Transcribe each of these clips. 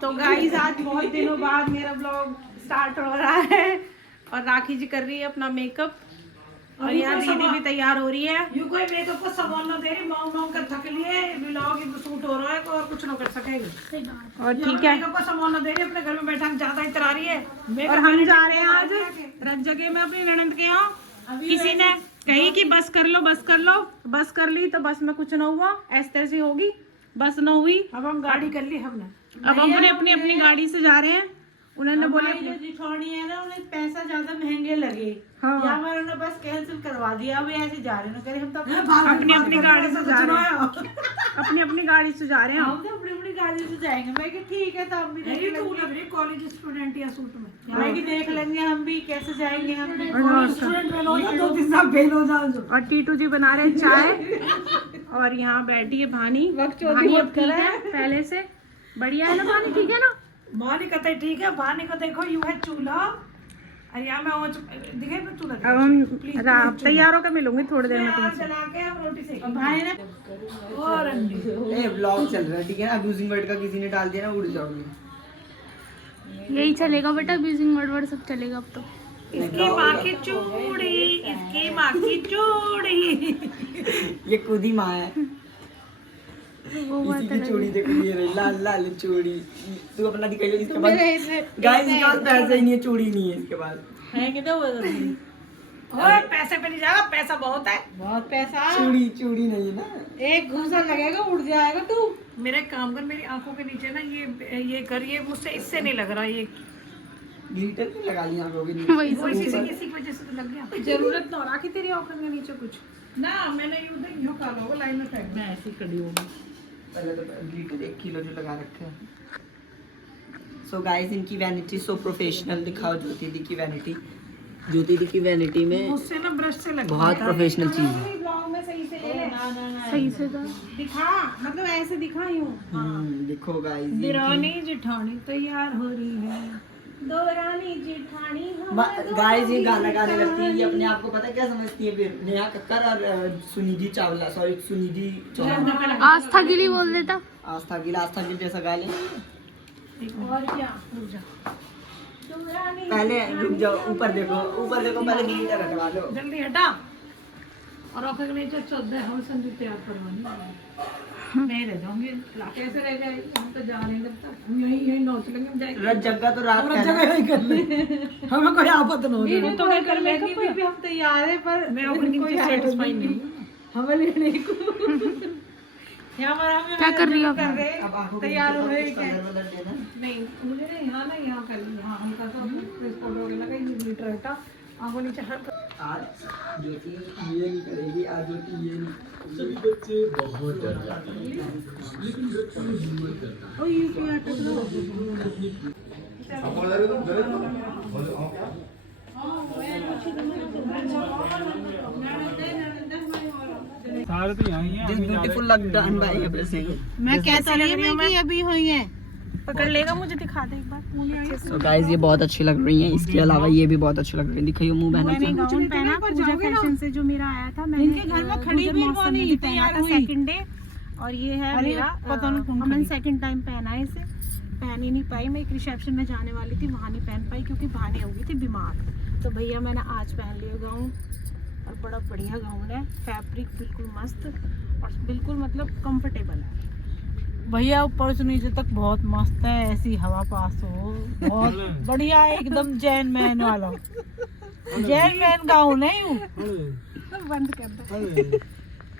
तो गाइस आज बहुत दिनों बाद मेरा ब्लॉग स्टार्ट हो रहा है और राखी जी कर रही है अपना मेकअप और यहाँ दीदी भी तैयार हो रही है। यू कोई मेकअप को सामान ना दे रही, मांग कर थक लिए, ब्लॉग सूट हो रहा है और कुछ ना कर सकेंगे। और ठीक है, मेकअप को सामान ना दे रही, अपने घर में बैठा ज्यादा इतरा रही है। और हम जा रहे हैं आज रज जगह में अपनी ननंद के यहाँ। किसी ने कही कि बस कर लो, बस कर लो, बस कर ली तो बस में कुछ ना हुआ, ऐसे तैसे होगी, बस ना हुई। अब हम गाड़ी कर ली हमने। अब हम अपनी अपनी गाड़ी से जा रहे हैं। उन्होंने बोला जो जिठौनी है ना, उन्हें पैसा ज्यादा महंगे लगे, हाँ। या हमारे उन्होंने बस कैंसिल करवा दिया। अब ऐसे जा रहे हैं, हम तो अपनी अपनी गाड़ी से जा रहे हैं, अपनी अपनी गाड़ी से जा रहे हैं। हम तो अपनी अपनी गाड़ी से जाएंगे। मैं कि ठीक है, तो हम भी देख तू लग रही कॉलेज स्टूडेंट या सूट में। मैं कि देख लेंगे, हम भी कैसे जाएंगे। हम भी स्टूडेंट में लो या 2-3 साल फेल हो जाओ। और टीटू जी बना रहे हैं चाय और यहाँ बैठी है भानी। भानी अब ठीक है पहले से, बढ़िया है ना भानी, ठीक है ना? भानी कहते ठीक है, भानी को देखो यू है चूल्हा और यहाँ में दिखे तो चूल्हा। अब हम तैयार होकर मिलूंगी थोड़ी देर में तुमसे। चला के हम रोटी सेक भाई ने और अंडे। ए व्लॉग चल रहा है, ठीक है ना? अब्यूजिंग वर्ड का किसी ने डाल दिया ना, उड़ जाओगे। यही चलेगा बेटा, अब्यूजिंग वर्ड सब चलेगा अब तो। इसकी माँ की चूड़ी, इसकी माँ की चूड़ी। ये खुद ही माँ है। इसी की चूड़ी देखो, ये रही लाल लाल चूड़ी। तू अपना दिखाइए इसके बाद। गाइस इसके पास पैसा ही नहीं है, चूड़ी नहीं है इसके पास। है कि तो ओए पैसे पे नहीं जाएगा, पैसा बहुत है, बहुत पैसा। चूड़ी चूड़ी नहीं है ना। एक घूसा लगेगा, उड़ जाएगा तू। मेरे काम कर, मेरी आंखों के नीचे ना ये कर, ये मुझसे इससे नहीं लग रहा, ये ग्लिटर भी लगा लिया हम लोगों ने। वही वो इसी की वजह से तो लग गया। जरूरत ना रहा कि तेरी आंखों के नीचे कुछ ना, मैंने यूं कर लो लाइन में फेंक, मैं ऐसी खड़ी होगी। पहले तो ग्लिटर 1 किलो जो लगा रखे हैं। सो गाइस इनकी वैनिटी सो प्रोफेशनल। दिखाओ ज्योति दी की वैनिटी। ज्योति दी की वैनिटी में मुझसे ना ब्रश से लग बहुत प्रोफेशनल चीज है। ब्लॉग में सही से ले ले, सही से दिखा, मतलब ऐसे दिखा यूं। देखो गाइस दिरानी जिठानी तैयार हो रही है। दोरानी जेठानी गाइस ये गाना गाने लगती है, ये अपने आप को पता है क्या समझती है फिर? नेहा कक्कर और सुनिधि चावला, सॉरी सुनिधि चौहान। आस्था गिली बोल देता। आस्था गिल जैसा गा ले। और क्या, रुक जा, पहले रुक जाओ, ऊपर देखो, ऊपर देखो, पहले ग्लिटर हटवा लो। जल्दी हटा। और आंखों के नीचे 14 हम संदीप तैयार करवानी मैं रह जाऊंगी। कैसे रह जाएगी, हम तो जा रहे हैं, हम यही नोच लेंगे, हम जाएंगे। रज जगह तो रात और जगह नहीं कर ले, हमें कोई आफत ना हो जाए। तो मैं कर लेंगी, फिर भी हम तैयार है, पर मैं अपनी कोई सेटिस्फाई नहीं। हमें लेने को क्या कर रही हो आप? अब आंखों के तैयार हो नीचे गई कुछ क्या? कलर वलर देना। नहीं मुझे ना यहाँ कर यहाँ हल्का सा फेस पाउडर वगैरह लगा, ये ग्लिटर हटा, आंखों नीचे हल्का। आज ज्योति ये नहीं करेगी, आज ज्योति ये नहीं। ओ ये क्या अटक रहा This beautiful look done by everything. मैं कहता रही मैं कि अभी हुई है। पकड़ लेगा, मुझे दिखा दे एक बार। So guys ये बहुत अच्छी लग रही हैं, इसके अलावा ये भी बहुत अच्छी लग रही है। दिखाइए मुंह बहना मैंने गाउन पहना पूजा फैशन से जो मेरा आया था, मैंने इनके घर में खड़ी भी वो नहीं तैयार हुई। सेकंड डे, और ये है मेरा पता नहीं कौन मैंने सेकंड टाइम पहना है इसे। पहन ही नहीं पाई, मैं एक रिसेप्शन में जाने वाली थी, वहाँ नहीं पहन पाई क्योंकि भाने हो गई थी बीमार। तो भैया मैंने आज पहन लिया गाउन, और बड़ा बढ़िया गाउन है, फैब्रिक बिल्कुल मस्त और बिल्कुल मतलब कंफर्टेबल है। भैया ऊपर से नीचे तक बहुत मस्त है, ऐसी हवा पास हो, बहुत बढ़िया है, एकदम जैन मैन वाला। जैन मैन गाउन है यूं। बंद कर दो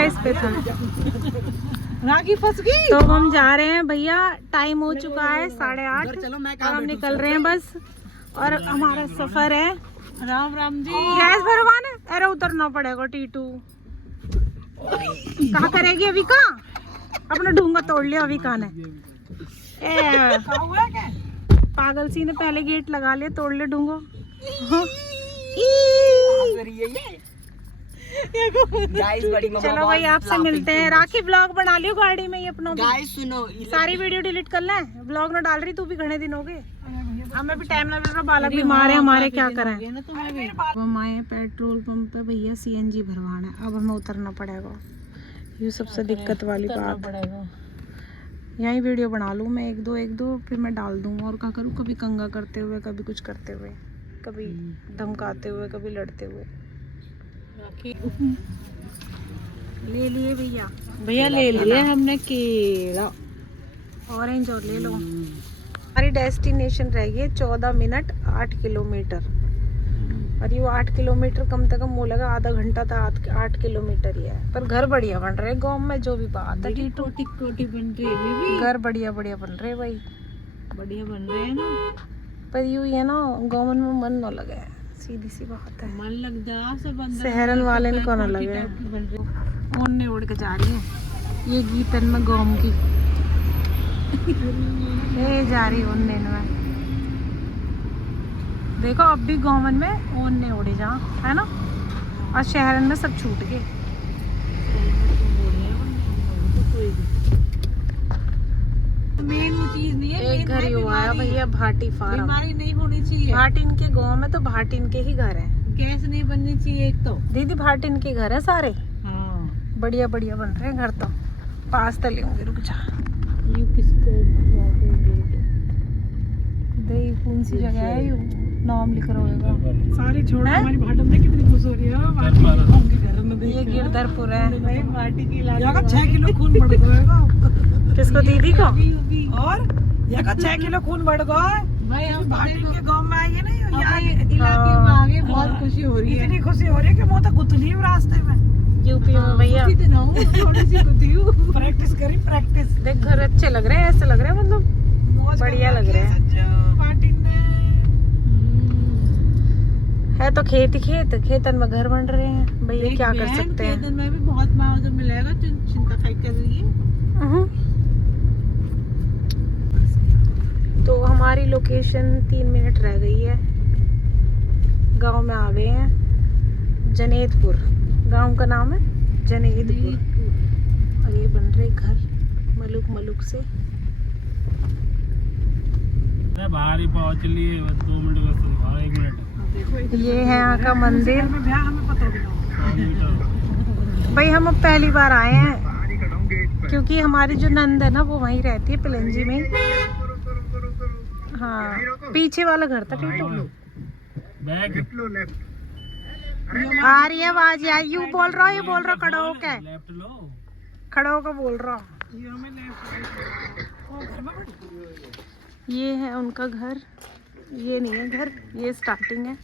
इस पे था। राखी फंस गई। तो हम जा रहे हैं भैया, टाइम हो चुका है 8:30 और हम निकल रहे हैं बस, और हमारा सफर है। राम राम जी। गैस भरवाने, अरे उतरना पड़ेगा टीटू। कहाँ करेगी अभी? कहाँ अपना ढूंगा तोड़ लिया अभी? कहाँ है पागल सी ने, पहले गेट लगा लिया, तोड़ लिया ढूंगो। चलो भाई आपसे मिलते हैं। राखी ब्लॉग बना लियो गाड़ी में ही अपना। गाइस सुनो, सारी वीडियो डिलीट कर ले, ब्लॉग ना डाल रही तू भी, घने दिन हो गए। हमें भी टाइम लग रहा, बालक बीमार है हमारे, क्या करें। अब हम आए पेट्रोल पंप पे भैया, CNG भरवाना है। अब हमें उतरना पड़ेगा, ये सबसे दिक्कत वाली बात। यहीं वीडियो बना लूँ मैं एक दो फिर मैं डाल दूँ। और क्या करूँ, कभी कंगा करते हुए, कभी कुछ करते हुए, कभी धमकाते हुए, कभी लड़ते हुए। ले लिए भैया ले लिए हमने केला। ऑरेंज और ले लो। हमारी डेस्टिनेशन रह गई 14 मिनट 8 किलोमीटर। और ये 8 किलोमीटर कम से कम वो लगा आधा घंटा था। 8 किलोमीटर ही है, पर घर बढ़िया बन रहे गांव में, जो भी बात है। कोटी कोटी बन रही है बीबी, घर बढ़िया बढ़िया बन रहे भाई, बढ़िया बन रहे हैं ना। पर यूँ ही है ना, गाँव में मन न लगे, सीधी सी बात है। मन लग जा सब अंदर। शहरन वाले को न लगे। ओने उड़ के जा रही हूँ ये गीतन में गाँव की ये जा रही ओने में। देखो अब भी गाँव में ओने उड़े जा, है ना, और शहरन में सब छूट गए। मेन वो चीज नहीं है। एक घर ही हुआ है भैया, भाटी फार्म। बीमारी नहीं होनी चाहिए। भाटिन के गाँव में तो भाटिन के ही घर है। गैस नहीं बननी चाहिए एक तो। दीदी भाटिन के घर है सारे, हाँ बढ़िया बढ़िया बन रहे हैं घर। तो पास तले होंगे, रुक जा। यू किसको दही कौन सी जगह है, यू नाम लिख रहा होगा। सारी छोड़ हैं? हमारी भाटम में कितनी खुश हो रही है बाटी के गाँव के घर में ये गिरधरपुर है। भाई माटी की लाठी यहाँ का 6 किलो खून बढ़ गएगा। किसको, दीदी को? और यहाँ का 6 किलो खून बढ़ गया भाई हम भाटी के गाँव में आई है ना, यहाँ इलाके में आ गए, बहुत खुशी हो रही है। इतनी खुशी हो रही है कि मैं तो गुतली हूँ रास्ते में। यूपी में भैया थोड़ी सी होती हूँ। प्रैक्टिस करी प्रैक्टिस। देख घर अच्छे लग रहे हैं, ऐसे लग रहे हैं, मतलब बढ़िया लग रहे हैं। है तो खेत ही खेत, खेतन में घर बन रहे हैं भैया, क्या कर सकते हैं। खेतन में भी बहुत मुआवजा मिलेगा, चिंता खाई कर रही है। तो हमारी लोकेशन 3 मिनट रह गई है। गांव में आ गए हैं, जनेतपुर गांव का नाम है, जनेतपुर। और ये बन रहे घर मलुक से। बाहर ही पहुंच लिए, 2 मिनट का सुन, 1 मिनट। ये है यहाँ का मंदिर। हमें पता भी नहीं। भाई हम अब पहली बार आए हैं, क्योंकि हमारी जो नंद है ना वो वहीं रहती है, पिलंजी में। हाँ, पीछे वाला घर था टीटू। बैक आ रही है आवाज यार, यू बोल रहा ये बोल रहा खड़ा हो के, लेफ्ट लो। खड़ा होकर बोल रहा। ये है उनका घर, ये नहीं है घर, ये स्टार्टिंग है।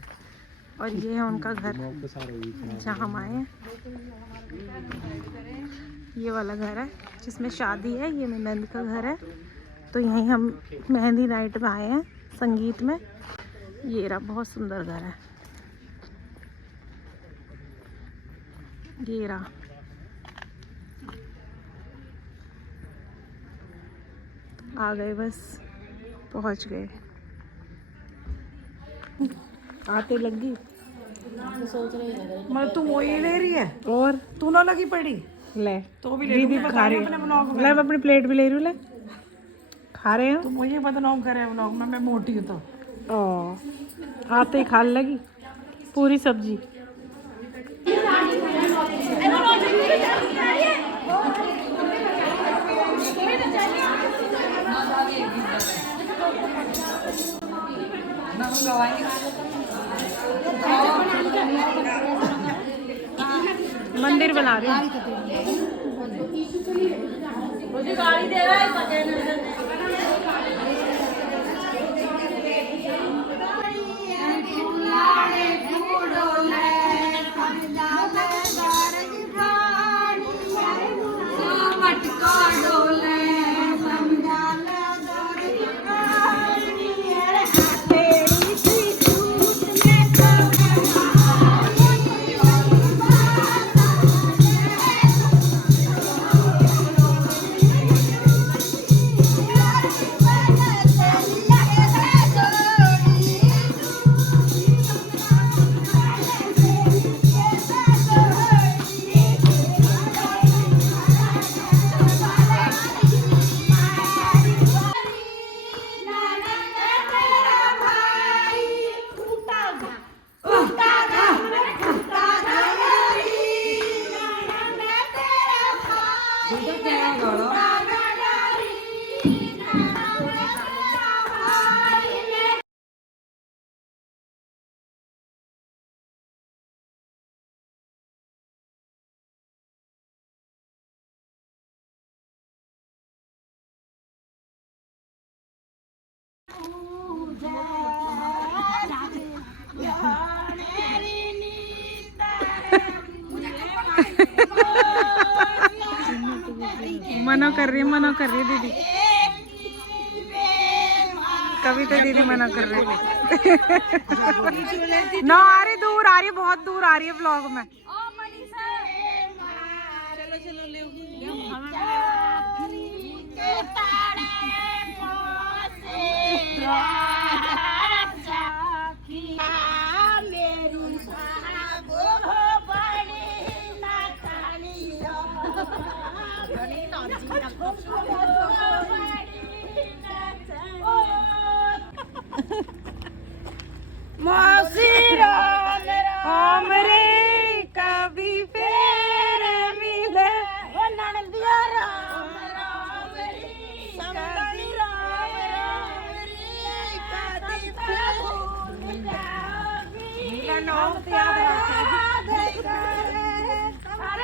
और ये है उनका घर जहाँ हम आए हैं। ये वाला घर है जिसमें शादी है, ये मेहंदी का घर है। तो यहीं हम मेहंदी नाइट में आए हैं, संगीत में। ये रहा, बहुत सुंदर घर है ये रहा। आ गए, बस पहुंच गए। आते लगी मैं तुम वही ले रही है और तू ना लगी पड़ी ले तो भी ले दीदी लूंगी, खा रही अपने ब्लॉग में। ले, मैं अपनी प्लेट भी ले रही हूँ, ले खा रहे हैं। तुम मुझे बदनाम करे ब्लॉग में, मैं मोटी हूँ तो। ओ, आते ही खाने लगी पूरी सब्जी। मंदिर बना रहे हैं। मना कर रही है दीदी। कविता दीदी मना कर रही है। ना आ रही, दूर आ रही है, बहुत दूर आ रही है व्लॉग में। हमरे कभी फेर मिले ननदिया राम राम री कभी राम राम री कभी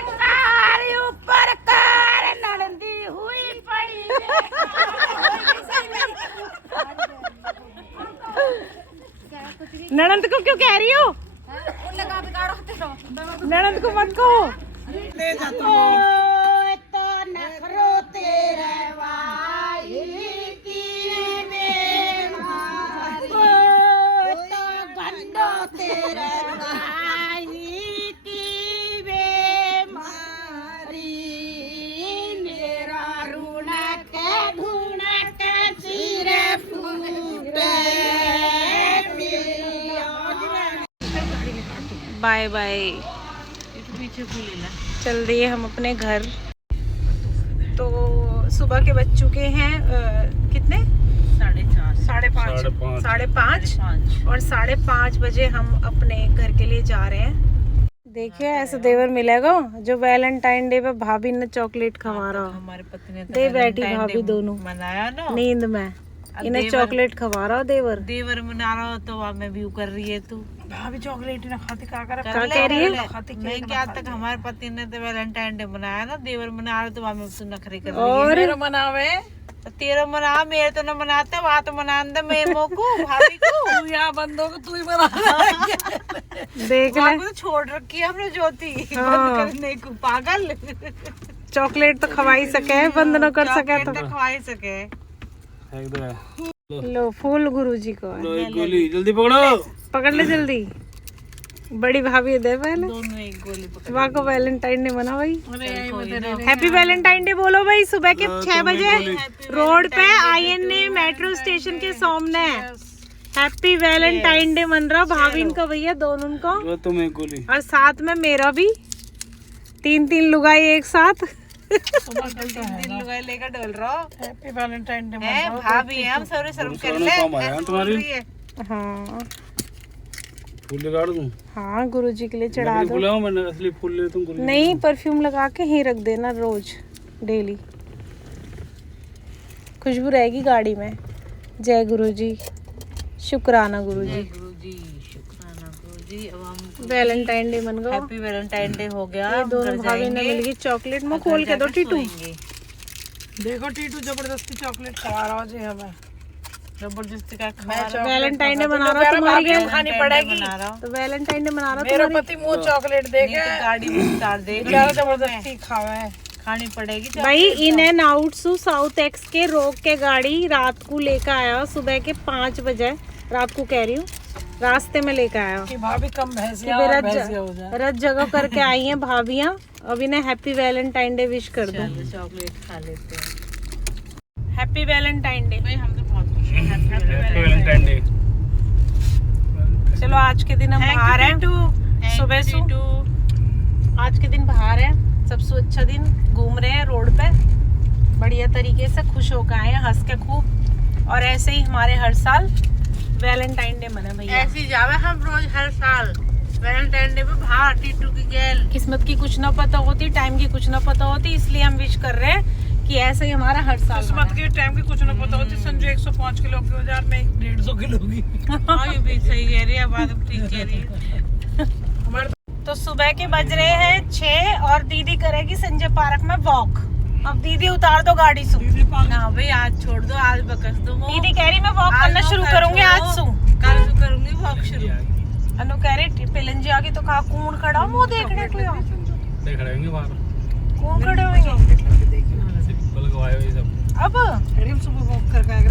सरकार ऊपर कार ननदी हुई पड़ी। ननंद को क्यों कह रही हो? ननंद को मत कहो। तो नखरो तेरे भाई की बेमारी, तो गंडो तेरे भाई की बेमारी, मेरा रूनक ढूंढक सिरे फूटे। Bye bye. चल रही है हम अपने घर। तो सुबह के बज चुके हैं कितने? 5:30 और 5:30 बजे हम अपने घर के लिए जा रहे हैं। देखिए ऐसा देवर मिलेगा जो वैलेंटाइन डे पे भाभी ने चॉकलेट खवा रहा। हमारे पति ने दे बैठी भाभी दोनों मनाया ना, नींद में इन्हें चॉकलेट खवा रहा देवर मना रहा तो वहाँ में व्यू कर रही है तू। भाभी चॉकलेट ना खाती क्या कह रही है? मैं क्या तक हमारे पति ने तो वैलेंटाइन डे मनाया ना, देवर मना रहा तो वहाँ में तू नखरे कर रही है। और मेरा मनावे तो तेरा मना, मेरे तो न मनाते, वहाँ तो मना दे मैं मोकू भाभी को। तू यहाँ बंदों को तू ही मना देख ले तो छोड़ रखी है हमने ज्योति बंद करने को। पागल चॉकलेट तो खवा ही सके, बंद न कर सके तो खवा ही सके। लो फूल गुरुजी को है। लो एक गोली जल्दी पकड़ो। पकड़ ले जल्दी। बड़ी भाभी दे पहले। दोनों एक गोली पकड़। वाह को वैलेंटाइन डे मना भाई। हैप्पी वैलेंटाइन डे बोलो भाई। सुबह के 6 बजे रोड पे INA मेट्रो स्टेशन के सामने हैप्पी वैलेंटाइन डे मन रहा। भाभी इनका भैया दोनों को, तुम एक गोली और साथ में मेरा भी। 3 लुगाई एक साथ। 3 लुगाई लेकर डोल रहा। हैप्पी वैलेंटाइन डे है भाभी हम सॉरी शर्म कर ले। तुम्हारी हाँ फूल लगा दूं? हाँ गुरुजी के लिए चढ़ा दो। बुलाओ, मैंने असली फूल ले तुम गोली। नहीं परफ्यूम लगा के ही रख देना रोज डेली, खुशबू रहेगी गाड़ी में। जय गुरुजी, शुक्राना गुरुजी। शुक्राना गुरुजी। अब हम वैलेंटाइन डे मन गया। हैप्पी वैलेंटाइन डे हो गया। ये दोनों भाभी ने मिल गई चॉकलेट में खोल के दो टीटू। देखो टीटू जबरदस्ती चॉकलेट खवा रहा है हमें। जबरदस्ती का वैलेंटाइन डे मना रहा तुम्हारी क्या खानी पड़ेगी। तो वैलेंटाइन डे मना रहा मेरा पति मुंह चॉकलेट देके गाड़ी में उतार दे। जबरदस्ती खावा है, खानी पड़ेगी भाई। इन एंड आउट सु साउथ एक्स के रोक के गाड़ी रात को लेकर आया। सुबह के 5 बजे रात को कह रही हूँ, रास्ते में लेकर आया। भाभी कम भैंसिया रत जगह करके आई हैं भाभियाँ। अब इन्हें हैप्पी वैलेंटाइन डे विश कर दो। चॉकलेट खा लेते हैं। Happy Valentine day. भाई हम तो बहुत खुश हैं। Happy Valentine day. चलो आज के दिन हम बाहर हैं सुबह से। आज के दिन बाहर है, सबसे अच्छा दिन। घूम रहे हैं रोड पे बढ़िया तरीके से, खुश होकर आए हैं, हंस के खूब। और ऐसे ही हमारे हर साल वैलेंटाइन डे मना भैया। ऐसे ही जावे हम रोज हर साल वैलेंटाइन डे पे बाहर टीटू की गेल। किस्मत की कुछ ना पता होती, टाइम की कुछ ना पता होती, इसलिए हम विश कर रहे हैं कि ऐसे ही हमारा हर साल किस्मत के टाइम की कुछ ना पता होती। संजू 105 किलो की हो जा, मैं 150 किलो की। हाँ ये भी सही कह रही है, बात ठीक कह रही है। तो सुबह के बज रहे हैं 6 और दीदी करेगी संजय पार्क में वॉक। अब दीदी उतार दो गाड़ी सु। ना भाई आज छोड़ दो, आज बकस दो। दीदी कह रही मैं वॉक करना शुरू करूंगी आज सु। कल से करूंगी वॉक शुरू। अनु कह रही पिलन जी आगे तो कहा कौन खड़ा मुंह देखने को यहाँ? देख रहे होंगे बाहर कौन खड़े होंगे सिंपल गवाए हुए सब। अब सुबह वॉक करके